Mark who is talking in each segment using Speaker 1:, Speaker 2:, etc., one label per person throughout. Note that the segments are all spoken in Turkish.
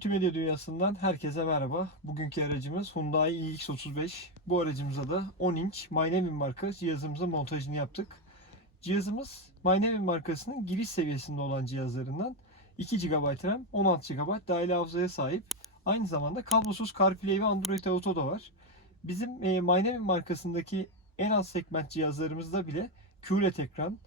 Speaker 1: Multimedya dünyasından herkese merhaba. Bugünkü aracımız Hyundai iX35. Bu aracımıza da 10 inç MyNavin marka cihazımızın montajını yaptık. Cihazımız MyNavin markasının giriş seviyesinde olan cihazlarından 2 GB RAM, 16 GB dahili hafızaya sahip. Aynı zamanda kablosuz CarPlay ve Android Auto da var. Bizim e, MyNavin markasındaki en az segment cihazlarımızda bile QLED ekran,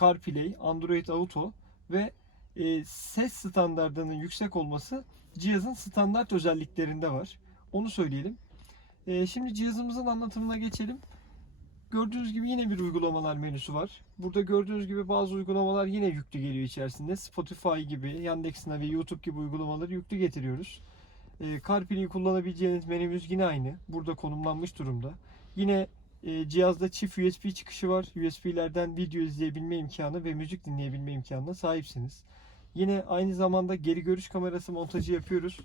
Speaker 1: CarPlay, Android Auto ve e, ses standartlarının yüksek olması cihazın standart özelliklerinde var. Onu söyleyelim. E, şimdi cihazımızın anlatımına geçelim. Gördüğünüz gibi yine bir uygulamalar menüsü var. Burada gördüğünüz gibi bazı uygulamalar yine yüklü geliyor içerisinde. Spotify gibi, Yandex ve YouTube gibi uygulamaları yüklü getiriyoruz. E, CarPlay'i kullanabileceğiniz menümüz yine aynı. Burada konumlanmış durumda. Yine e, cihazda çift USB çıkışı var. USB'lerden video izleyebilme imkanı ve müzik dinleyebilme imkanına sahipsiniz. Yine aynı zamanda geri görüş kamerası montajı yapıyoruz.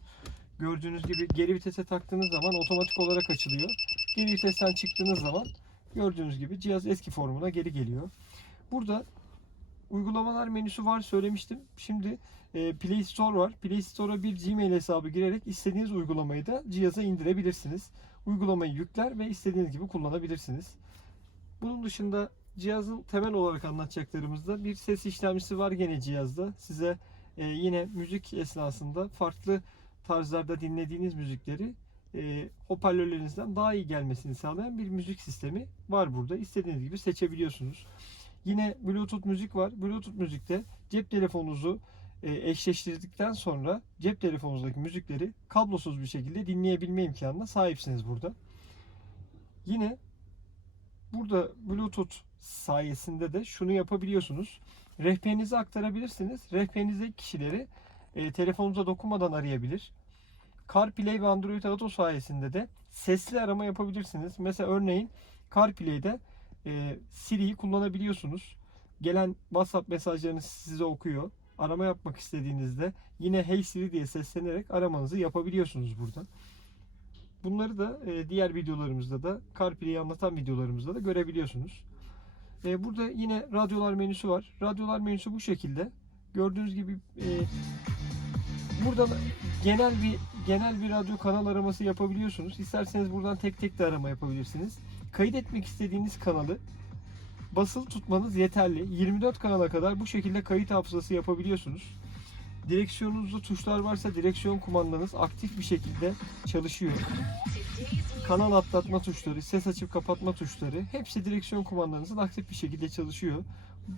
Speaker 1: Gördüğünüz gibi geri vitese taktığınız zaman otomatik olarak açılıyor. Geri vitesten çıktığınız zaman gördüğünüz gibi cihaz eski formuna geri geliyor. Burada uygulamalar menüsü var söylemiştim. Şimdi e, Play Store var. Play Store'a bir Gmail hesabı girerek istediğiniz uygulamayı da cihaza indirebilirsiniz. Uygulamayı yükler ve istediğiniz gibi kullanabilirsiniz. Bunun dışında cihazın temel olarak anlatacaklarımızda bir ses işlemcisi var gene cihazda. Size e, yine müzik esnasında farklı tarzlarda dinlediğiniz müzikleri e, hoparlörlerinizden daha iyi gelmesini sağlayan bir müzik sistemi var burada. İstediğiniz gibi seçebiliyorsunuz. Yine Bluetooth müzik var. Bluetooth müzikte cep telefonunuzu e, eşleştirdikten sonra cep telefonunuzdaki müzikleri kablosuz bir şekilde dinleyebilme imkanına sahipsiniz burada. Yine burada Bluetooth sayesinde de şunu yapabiliyorsunuz. Rehberinize aktarabilirsiniz. Rehberinizdeki kişileri e, telefonunuza dokunmadan arayabilir. CarPlay ve Android Auto sayesinde de sesli arama yapabilirsiniz. Mesela örneğin CarPlay'de e, Siri'yi kullanabiliyorsunuz. Gelen WhatsApp mesajlarını size okuyor. Arama yapmak istediğinizde yine Hey Siri diye seslenerek aramanızı yapabiliyorsunuz burada. Bunları da e, diğer videolarımızda da CarPlay'i anlatan videolarımızda da görebiliyorsunuz. E, burada yine radyolar menüsü var. Radyolar menüsü bu şekilde. Gördüğünüz gibi e, burada da genel bir genel bir radyo kanal araması yapabiliyorsunuz. İsterseniz buradan tek tek de arama yapabilirsiniz. Kayıt etmek istediğiniz kanalı basılı tutmanız yeterli. 24 kanala kadar bu şekilde kayıt hafızası yapabiliyorsunuz. Direksiyonunuzda tuşlar varsa direksiyon kumandanız aktif bir şekilde çalışıyor. Kanal atlatma tuşları, ses açıp kapatma tuşları hepsi direksiyon kumandanızın aktif bir şekilde çalışıyor.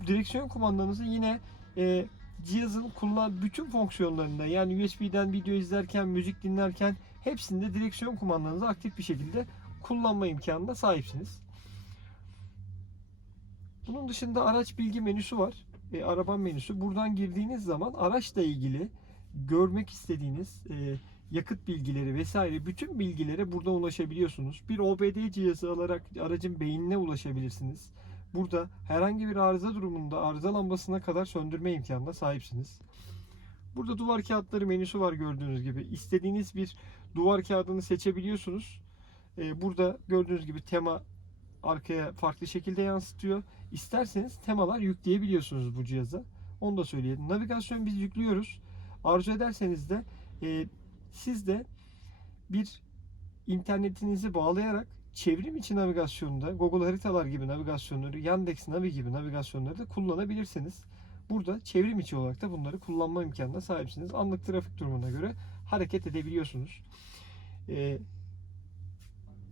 Speaker 1: Direksiyon kumandanızı yine e, cihazın kullan bütün fonksiyonlarında yani USB'den video izlerken, müzik dinlerken hepsinde direksiyon kumandanızı aktif bir şekilde kullanma imkanına sahipsiniz. Bunun dışında araç bilgi menüsü var. E, araba menüsü. Buradan girdiğiniz zaman araçla ilgili görmek istediğiniz e, yakıt bilgileri vesaire bütün bilgilere burada ulaşabiliyorsunuz. Bir OBD cihazı alarak aracın beynine ulaşabilirsiniz. Burada herhangi bir arıza durumunda arıza lambasına kadar söndürme imkanına sahipsiniz. Burada duvar kağıtları menüsü var gördüğünüz gibi. İstediğiniz bir duvar kağıdını seçebiliyorsunuz. E, burada gördüğünüz gibi tema arkaya farklı şekilde yansıtıyor. İsterseniz temalar yükleyebiliyorsunuz bu cihaza. Onu da söyleyelim. Navigasyon biz yüklüyoruz. Arzu ederseniz de e, siz de bir internetinizi bağlayarak çevrim içi navigasyonda Google haritalar gibi navigasyonları, Yandex Navi gibi navigasyonları da kullanabilirsiniz. Burada çevrim içi olarak da bunları kullanma imkanına sahipsiniz. Anlık trafik durumuna göre hareket edebiliyorsunuz. Ee,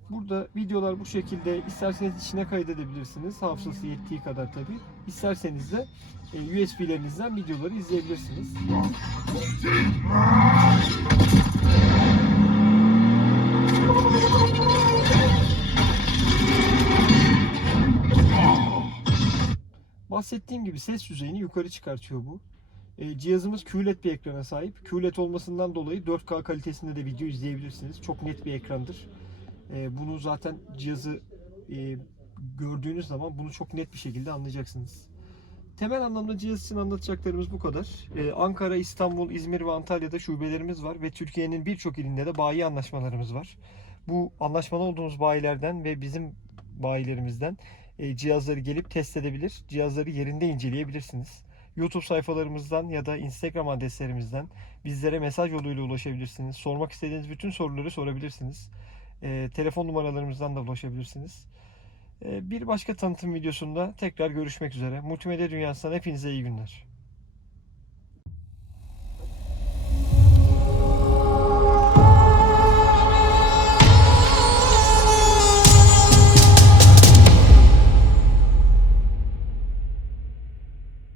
Speaker 1: burada videolar bu şekilde isterseniz içine kaydedebilirsiniz. Hafızası yettiği kadar tabi. İsterseniz de e, USB'lerinizden videoları izleyebilirsiniz. Bahsettiğim gibi ses düzeyini yukarı çıkartıyor bu. E, cihazımız QLED bir ekrana sahip. QLED olmasından dolayı 4K kalitesinde de video izleyebilirsiniz. Çok net bir ekrandır. E, bunu zaten cihazı e, gördüğünüz zaman bunu çok net bir şekilde anlayacaksınız. Temel anlamda cihaz için anlatacaklarımız bu kadar. E, Ankara, İstanbul, İzmir ve Antalya'da şubelerimiz var ve Türkiye'nin birçok ilinde de bayi anlaşmalarımız var. Bu anlaşmalı olduğumuz bayilerden ve bizim bayilerimizden e, cihazları gelip test edebilir, cihazları yerinde inceleyebilirsiniz. YouTube sayfalarımızdan ya da Instagram adreslerimizden bizlere mesaj yoluyla ulaşabilirsiniz. Sormak istediğiniz bütün soruları sorabilirsiniz. Ee, telefon numaralarımızdan da ulaşabilirsiniz. Ee, bir başka tanıtım videosunda tekrar görüşmek üzere. Multimedya Dünyası'ndan hepinize iyi günler.